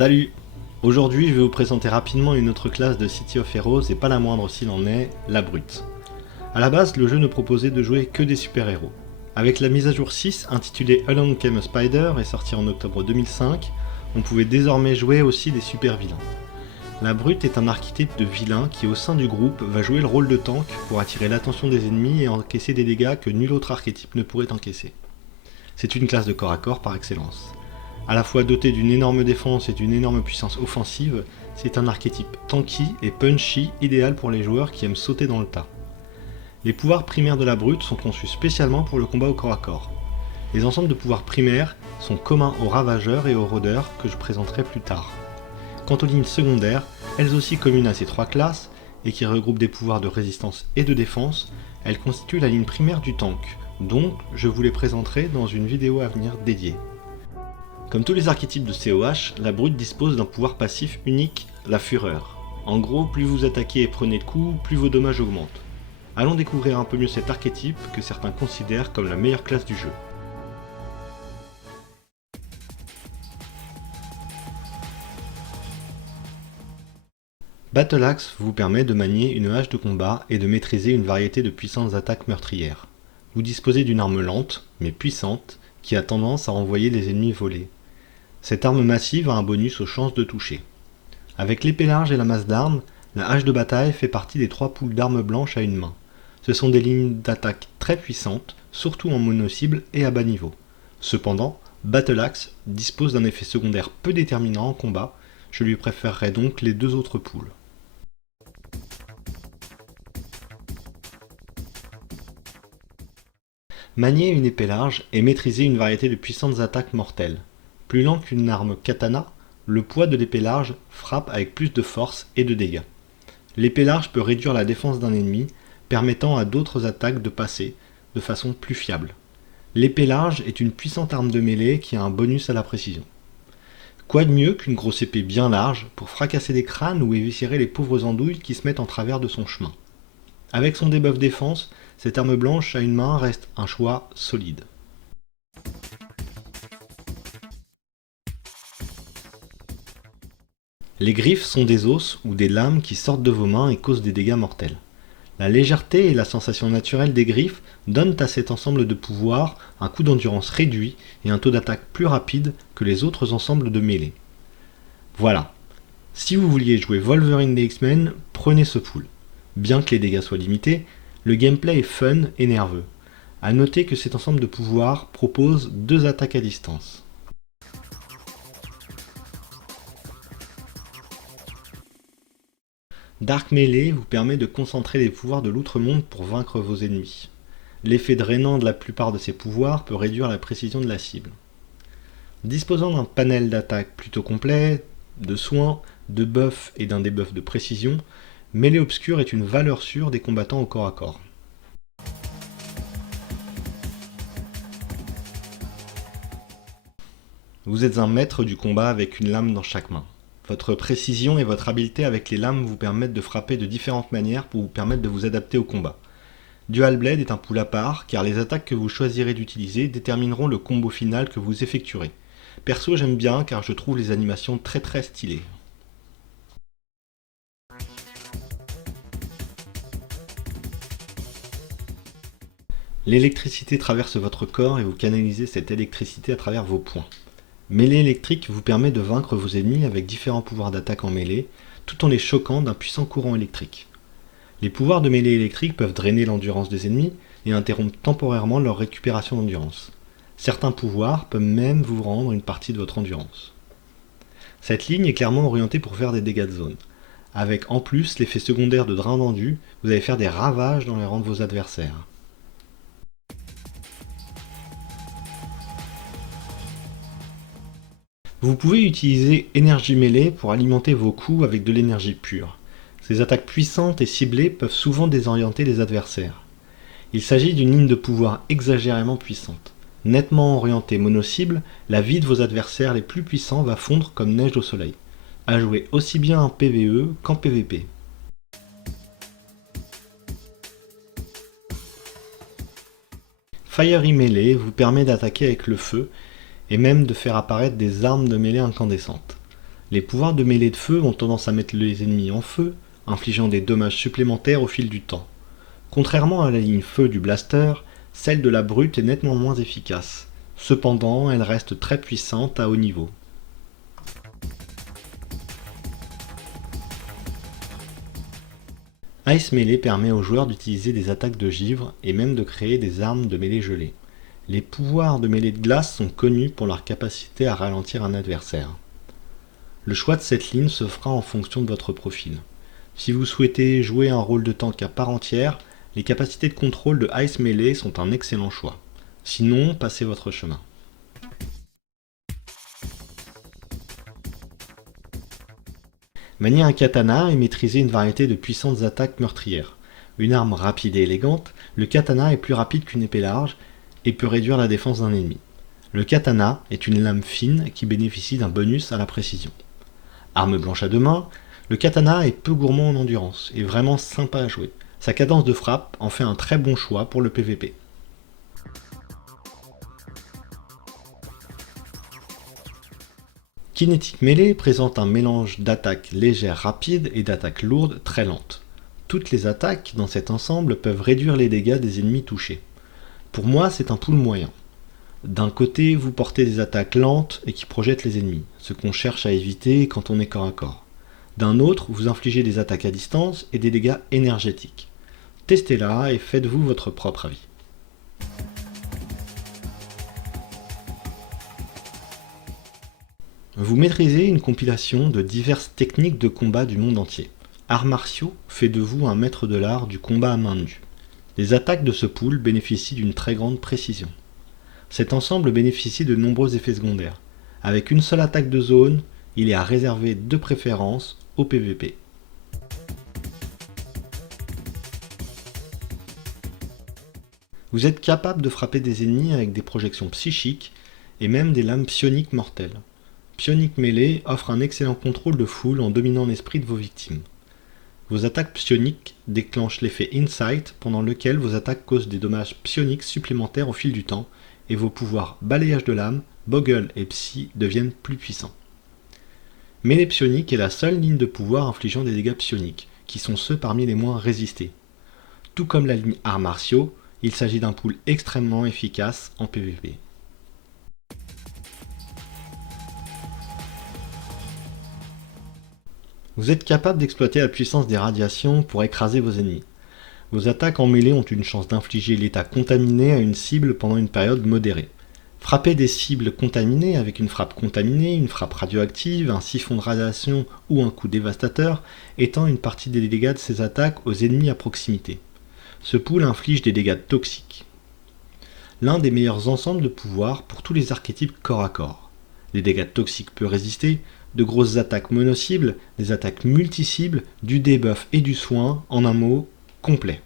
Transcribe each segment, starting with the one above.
Salut! Aujourd'hui, je vais vous présenter rapidement une autre classe de City of Heroes, et pas la moindre s'il en est, la Brute. A la base, le jeu ne proposait de jouer que des super-héros. Avec la mise à jour 6, intitulée Along Came a Spider, et sortie en octobre 2005, on pouvait désormais jouer aussi des super-vilains. La Brute est un archétype de vilain qui, au sein du groupe, va jouer le rôle de tank pour attirer l'attention des ennemis et encaisser des dégâts que nul autre archétype ne pourrait encaisser. C'est une classe de corps à corps par excellence. À la fois doté d'une énorme défense et d'une énorme puissance offensive, c'est un archétype tanky et punchy idéal pour les joueurs qui aiment sauter dans le tas. Les pouvoirs primaires de la Brute sont conçus spécialement pour le combat au corps à corps. Les ensembles de pouvoirs primaires sont communs aux ravageurs et aux rôdeurs que je présenterai plus tard. Quant aux lignes secondaires, elles aussi communes à ces trois classes, et qui regroupent des pouvoirs de résistance et de défense, elles constituent la ligne primaire du tank, donc je vous les présenterai dans une vidéo à venir dédiée. Comme tous les archétypes de COH, la Brute dispose d'un pouvoir passif unique, la Fureur. En gros, plus vous attaquez et prenez de coups, plus vos dommages augmentent. Allons découvrir un peu mieux cet archétype que certains considèrent comme la meilleure classe du jeu. Battle Axe vous permet de manier une hache de combat et de maîtriser une variété de puissantes attaques meurtrières. Vous disposez d'une arme lente, mais puissante, qui a tendance à envoyer les ennemis voler. Cette arme massive a un bonus aux chances de toucher. Avec l'épée large et la masse d'armes, la hache de bataille fait partie des 3 poules d'armes blanches à une main. Ce sont des lignes d'attaque très puissantes, surtout en mono-cible et à bas niveau. Cependant, Battle Axe dispose d'un effet secondaire peu déterminant en combat, je lui préférerais donc les deux autres poules. Manier une épée large et maîtriser une variété de puissantes attaques mortelles. Plus lent qu'une arme katana, le poids de l'épée large frappe avec plus de force et de dégâts. L'épée large peut réduire la défense d'un ennemi, permettant à d'autres attaques de passer de façon plus fiable. L'épée large est une puissante arme de mêlée qui a un bonus à la précision. Quoi de mieux qu'une grosse épée bien large pour fracasser des crânes ou éviscérer les pauvres andouilles qui se mettent en travers de son chemin. Avec son debuff défense, cette arme blanche à une main reste un choix solide. Les griffes sont des os ou des lames qui sortent de vos mains et causent des dégâts mortels. La légèreté et la sensation naturelle des griffes donnent à cet ensemble de pouvoirs un coût d'endurance réduit et un taux d'attaque plus rapide que les autres ensembles de mêlée. Voilà. Si vous vouliez jouer Wolverine des X-Men, prenez ce pool. Bien que les dégâts soient limités, le gameplay est fun et nerveux. A noter que cet ensemble de pouvoirs propose 2 attaques à distance. Dark Melee vous permet de concentrer les pouvoirs de l'outre-monde pour vaincre vos ennemis. L'effet drainant de la plupart de ces pouvoirs peut réduire la précision de la cible. Disposant d'un panel d'attaque plutôt complet, de soins, de buffs et d'un debuff de précision, Mêlée Obscure est une valeur sûre des combattants au corps à corps. Vous êtes un maître du combat avec une lame dans chaque main. Votre précision et votre habileté avec les lames vous permettent de frapper de différentes manières pour vous permettre de vous adapter au combat. Dual Blade est un pool à part, car les attaques que vous choisirez d'utiliser détermineront le combo final que vous effectuerez. Perso, j'aime bien car je trouve les animations très stylées. L'électricité traverse votre corps et vous canalisez cette électricité à travers vos poings. Mêlée électrique vous permet de vaincre vos ennemis avec différents pouvoirs d'attaque en mêlée, tout en les choquant d'un puissant courant électrique. Les pouvoirs de mêlée électrique peuvent drainer l'endurance des ennemis et interrompre temporairement leur récupération d'endurance. Certains pouvoirs peuvent même vous rendre une partie de votre endurance. Cette ligne est clairement orientée pour faire des dégâts de zone. Avec en plus l'effet secondaire de drain d'endu, vous allez faire des ravages dans les rangs de vos adversaires. Vous pouvez utiliser énergie mêlée pour alimenter vos coups avec de l'énergie pure. Ces attaques puissantes et ciblées peuvent souvent désorienter les adversaires. Il s'agit d'une ligne de pouvoir exagérément puissante. Nettement orientée mono-cible, la vie de vos adversaires les plus puissants va fondre comme neige au soleil. À jouer aussi bien en PvE qu'en PvP. Fiery Melee vous permet d'attaquer avec le feu et même de faire apparaître des armes de mêlée incandescentes. Les pouvoirs de mêlée de feu ont tendance à mettre les ennemis en feu, infligeant des dommages supplémentaires au fil du temps. Contrairement à la ligne feu du blaster, celle de la brute est nettement moins efficace. Cependant, elle reste très puissante à haut niveau. Ice Melee permet aux joueurs d'utiliser des attaques de givre et même de créer des armes de mêlée gelée. Les pouvoirs de mêlée de glace sont connus pour leur capacité à ralentir un adversaire. Le choix de cette ligne se fera en fonction de votre profil. Si vous souhaitez jouer un rôle de tank à part entière, les capacités de contrôle de Ice Melee sont un excellent choix. Sinon, passez votre chemin. Manier un katana et maîtriser une variété de puissantes attaques meurtrières. Une arme rapide et élégante, le katana est plus rapide qu'une épée large et peut réduire la défense d'un ennemi. Le katana est une lame fine qui bénéficie d'un bonus à la précision. Arme blanche à deux mains, le katana est peu gourmand en endurance et vraiment sympa à jouer. Sa cadence de frappe en fait un très bon choix pour le PVP. Kinetic Melee présente un mélange d'attaques légères rapides et d'attaques lourdes très lentes. Toutes les attaques dans cet ensemble peuvent réduire les dégâts des ennemis touchés. Pour moi, c'est un pool moyen. D'un côté, vous portez des attaques lentes et qui projettent les ennemis, ce qu'on cherche à éviter quand on est corps à corps. D'un autre, vous infligez des attaques à distance et des dégâts énergétiques. Testez-la et faites-vous votre propre avis. Vous maîtrisez une compilation de diverses techniques de combat du monde entier. Arts martiaux fait de vous un maître de l'art du combat à main nue. Les attaques de ce pool bénéficient d'une très grande précision. Cet ensemble bénéficie de nombreux effets secondaires. Avec une seule attaque de zone, il est à réserver de préférence au PVP. Vous êtes capable de frapper des ennemis avec des projections psychiques et même des lames psioniques mortelles. Psionic Melee offre un excellent contrôle de foule en dominant l'esprit de vos victimes. Vos attaques psioniques déclenchent l'effet Insight pendant lequel vos attaques causent des dommages psioniques supplémentaires au fil du temps et vos pouvoirs balayage de l'âme, Boggle et Psy deviennent plus puissants. Melee psionique est la seule ligne de pouvoir infligeant des dégâts psioniques, qui sont ceux parmi les moins résistés. Tout comme la ligne arts martiaux, il s'agit d'un pool extrêmement efficace en PvP. Vous êtes capable d'exploiter la puissance des radiations pour écraser vos ennemis. Vos attaques en mêlée ont une chance d'infliger l'état contaminé à une cible pendant une période modérée. Frapper des cibles contaminées avec une frappe contaminée, une frappe radioactive, un siphon de radiation ou un coup dévastateur étend une partie des dégâts de ces attaques aux ennemis à proximité. Ce pool inflige des dégâts toxiques. L'un des meilleurs ensembles de pouvoirs pour tous les archétypes corps à corps. Les dégâts toxiques peu résistés, de grosses attaques mono-cibles, des attaques multi-cibles, du debuff et du soin, en un mot, complet.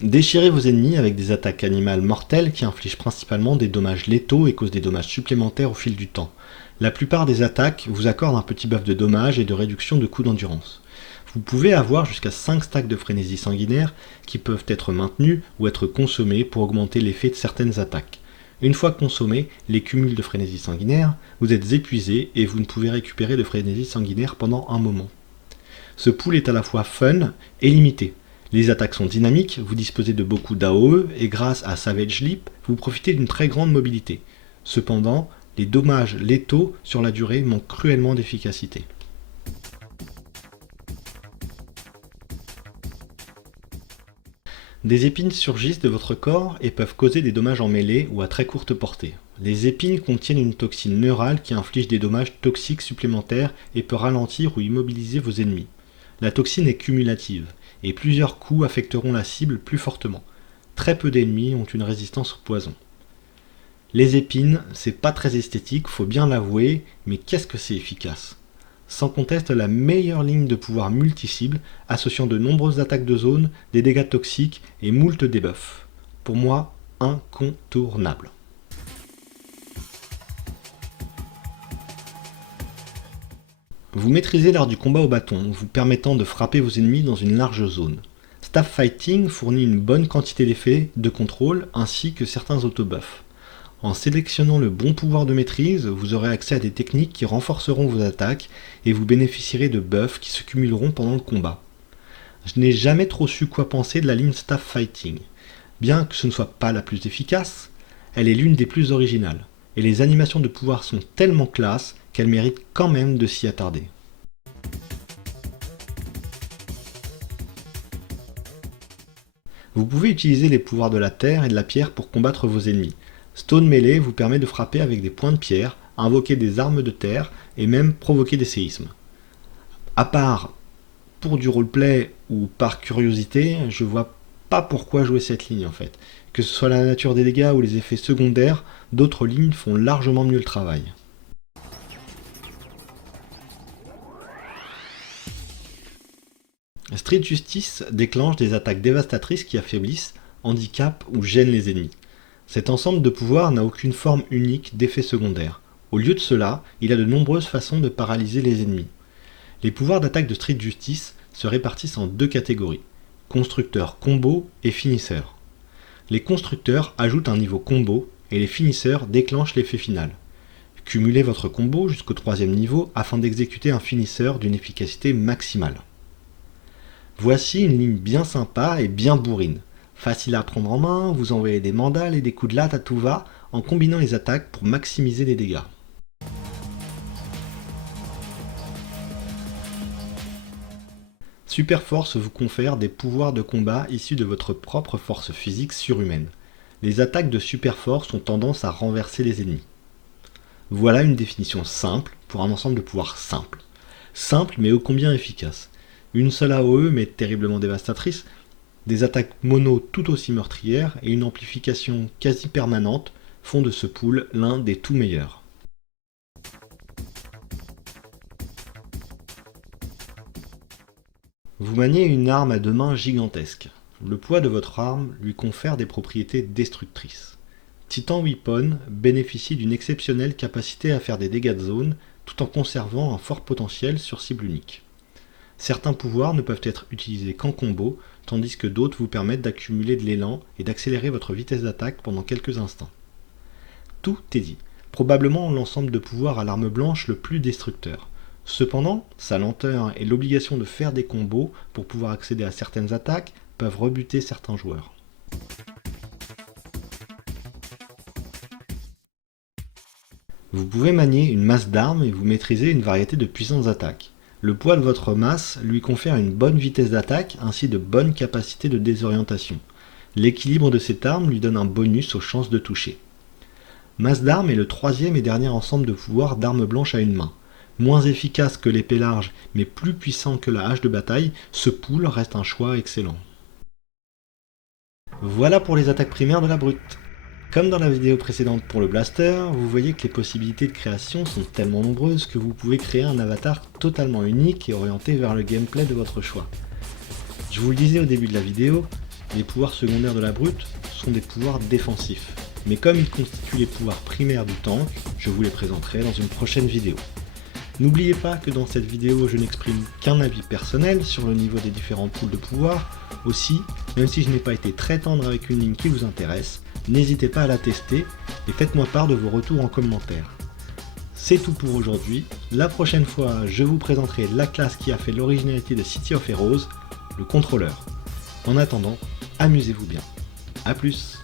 Déchirez vos ennemis avec des attaques animales mortelles qui infligent principalement des dommages létaux et causent des dommages supplémentaires au fil du temps. La plupart des attaques vous accordent un petit buff de dommages et de réduction de coûts d'endurance. Vous pouvez avoir jusqu'à 5 stacks de frénésie sanguinaire qui peuvent être maintenus ou être consommés pour augmenter l'effet de certaines attaques. Une fois consommés, les cumuls de frénésie sanguinaire, vous êtes épuisé et vous ne pouvez récupérer de frénésie sanguinaire pendant un moment. Ce pool est à la fois fun et limité. Les attaques sont dynamiques, vous disposez de beaucoup d'AOE et grâce à Savage Leap, vous profitez d'une très grande mobilité. Cependant, les dommages létaux sur la durée manquent cruellement d'efficacité. Des épines surgissent de votre corps et peuvent causer des dommages en mêlée ou à très courte portée. Les épines contiennent une toxine neurale qui inflige des dommages toxiques supplémentaires et peut ralentir ou immobiliser vos ennemis. La toxine est cumulative, et plusieurs coups affecteront la cible plus fortement. Très peu d'ennemis ont une résistance au poison. Les épines, c'est pas très esthétique, faut bien l'avouer, mais qu'est-ce que c'est efficace? Sans conteste la meilleure ligne de pouvoir multi-cible, associant de nombreuses attaques de zone, des dégâts toxiques et moult debuffs. Pour moi, incontournable. Vous maîtrisez l'art du combat au bâton, vous permettant de frapper vos ennemis dans une large zone. Staff Fighting fournit une bonne quantité d'effets de contrôle ainsi que certains autobuffs. En sélectionnant le bon pouvoir de maîtrise, vous aurez accès à des techniques qui renforceront vos attaques et vous bénéficierez de buffs qui se cumuleront pendant le combat. Je n'ai jamais trop su quoi penser de la ligne Staff Fighting. Bien que ce ne soit pas la plus efficace, elle est l'une des plus originales, et les animations de pouvoir sont tellement classe qu'elle mérite quand même de s'y attarder. Vous pouvez utiliser les pouvoirs de la terre et de la pierre pour combattre vos ennemis. Stone Melee vous permet de frapper avec des points de pierre, invoquer des armes de terre et même provoquer des séismes. À part pour du roleplay ou par curiosité, je vois pas pourquoi jouer cette ligne en fait. Que ce soit la nature des dégâts ou les effets secondaires, d'autres lignes font largement mieux le travail. Street Justice déclenche des attaques dévastatrices qui affaiblissent, handicapent ou gênent les ennemis. Cet ensemble de pouvoirs n'a aucune forme unique d'effet secondaire. Au lieu de cela, il y a de nombreuses façons de paralyser les ennemis. Les pouvoirs d'attaque de Street Justice se répartissent en deux catégories, constructeurs combo et finisseurs. Les constructeurs ajoutent un niveau combo et les finisseurs déclenchent l'effet final. Cumulez votre combo jusqu'au 3e niveau afin d'exécuter un finisseur d'une efficacité maximale. Voici une ligne bien sympa et bien bourrine. Facile à prendre en main, vous envoyez des mandales et des coups de latte à tout va en combinant les attaques pour maximiser les dégâts. Super Force vous confère des pouvoirs de combat issus de votre propre force physique surhumaine. Les attaques de Super Force ont tendance à renverser les ennemis. Voilà une définition simple pour un ensemble de pouvoirs simples. Simple mais ô combien efficace. Une seule AOE mais terriblement dévastatrice, des attaques mono tout aussi meurtrières et une amplification quasi permanente font de ce pool l'un des tout meilleurs. Vous maniez une arme à deux mains gigantesque. Le poids de votre arme lui confère des propriétés destructrices. Titan Weapon bénéficie d'une exceptionnelle capacité à faire des dégâts de zone tout en conservant un fort potentiel sur cible unique. Certains pouvoirs ne peuvent être utilisés qu'en combo, tandis que d'autres vous permettent d'accumuler de l'élan et d'accélérer votre vitesse d'attaque pendant quelques instants. Tout est dit, probablement l'ensemble de pouvoirs à l'arme blanche le plus destructeur. Cependant, sa lenteur et l'obligation de faire des combos pour pouvoir accéder à certaines attaques peuvent rebuter certains joueurs. Vous pouvez manier une masse d'armes et vous maîtriser une variété de puissantes attaques. Le poids de votre masse lui confère une bonne vitesse d'attaque ainsi de bonnes capacités de désorientation. L'équilibre de cette arme lui donne un bonus aux chances de toucher. Masse d'armes est le 3e et dernier ensemble de pouvoirs d'armes blanches à une main. Moins efficace que l'épée large mais plus puissant que la hache de bataille, ce pool reste un choix excellent. Voilà pour les attaques primaires de la brute. Comme dans la vidéo précédente pour le blaster, vous voyez que les possibilités de création sont tellement nombreuses que vous pouvez créer un avatar totalement unique et orienté vers le gameplay de votre choix. Je vous le disais au début de la vidéo, les pouvoirs secondaires de la brute sont des pouvoirs défensifs, mais comme ils constituent les pouvoirs primaires du tank, je vous les présenterai dans une prochaine vidéo. N'oubliez pas que dans cette vidéo, je n'exprime qu'un avis personnel sur le niveau des différents pools de pouvoirs. Aussi, même si je n'ai pas été très tendre avec une ligne qui vous intéresse, n'hésitez pas à la tester et faites-moi part de vos retours en commentaire. C'est tout pour aujourd'hui. La prochaine fois, je vous présenterai la classe qui a fait l'originalité de City of Heroes, le contrôleur. En attendant, amusez-vous bien. A plus.